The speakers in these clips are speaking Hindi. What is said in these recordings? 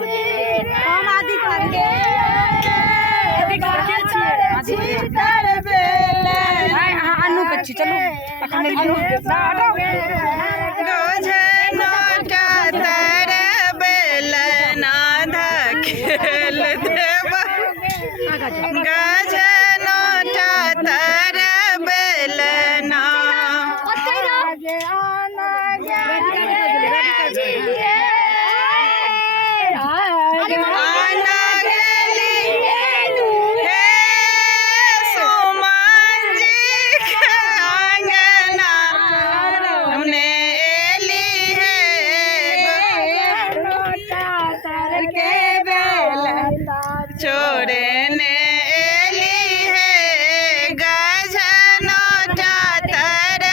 हम अधिकार के अनु बच्ची चलो छोड़े ने एली है गजनो जातर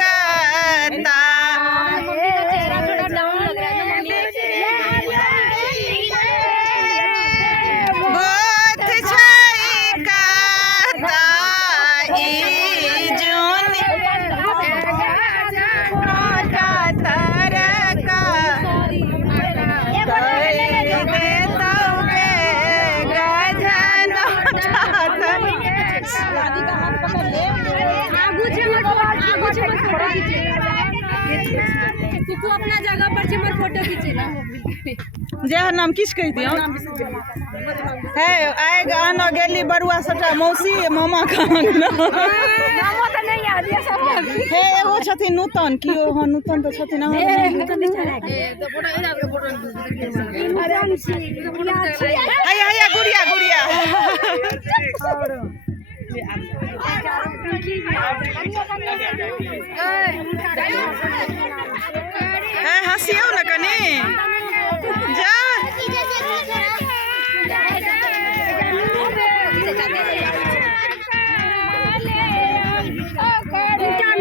काता बहुत छाई काता ई जून जातर का तू अपना जगह पर से मत फोटो खींचे ना जह नाम किस कह दियो है आएगा आना गेली बरुआ सटा मौसी मामा कहाँ नामो तो नहीं याद है सब हे एगो छथिन नूतन की हां नूतन तो छथिन हां हैया हैया गुड़िया गुड़िया है हंसियो ना कनी जा